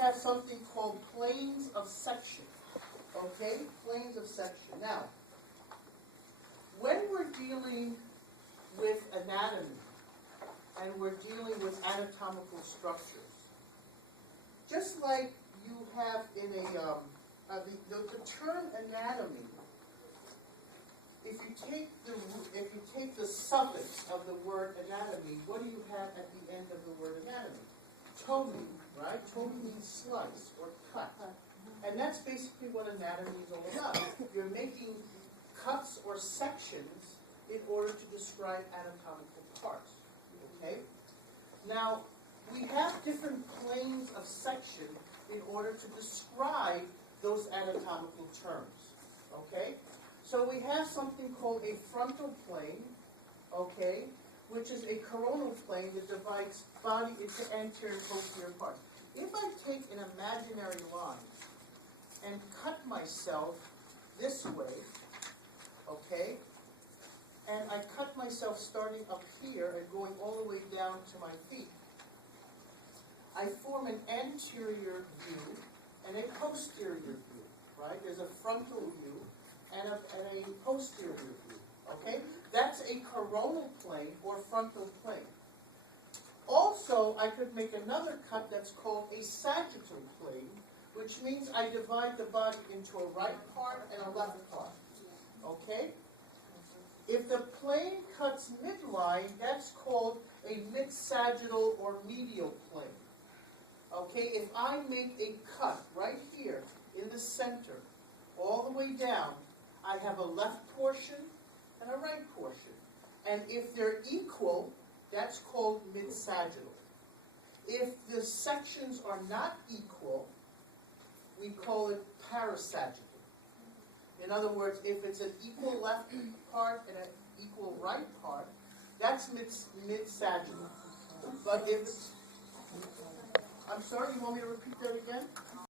have something called planes of section. Okay? Planes of section. Now, when we're dealing with anatomy, and we're dealing with anatomical structures, just like you have in the term anatomy, if you take the suffix of the word anatomy, what do you have at the end of the word anatomy? Tomi, right? Tomi means slice or cut. And that's basically what anatomy is all about. You're making cuts or sections in order to describe anatomical parts. Okay? Now, we have different planes of section in order to describe those anatomical terms. Okay? So we have something called a frontal plane, okay, which is a coronal plane that divides body into anterior and posterior parts. If I take an imaginary line and cut myself this way, okay, and I cut myself starting up here and going all the way down to my feet, I form an anterior view and a posterior view, right? There's a frontal view and a posterior view, okay? That's a coronal plane or frontal plane. Also, I could make another cut that's called a sagittal plane, which means I divide the body into a right part and a left part, okay? If the plane cuts midline, that's called a mid-sagittal or medial plane. Okay, if I make a cut right here in the center, all the way down, I have a left portion and a right portion. And if they're equal, that's called mid-sagittal. If the sections are not equal, we call it parasagittal. In other words, if it's an equal left part and an equal right part, that's mid-sagittal. But if it's... I'm sorry, you want me to repeat that again?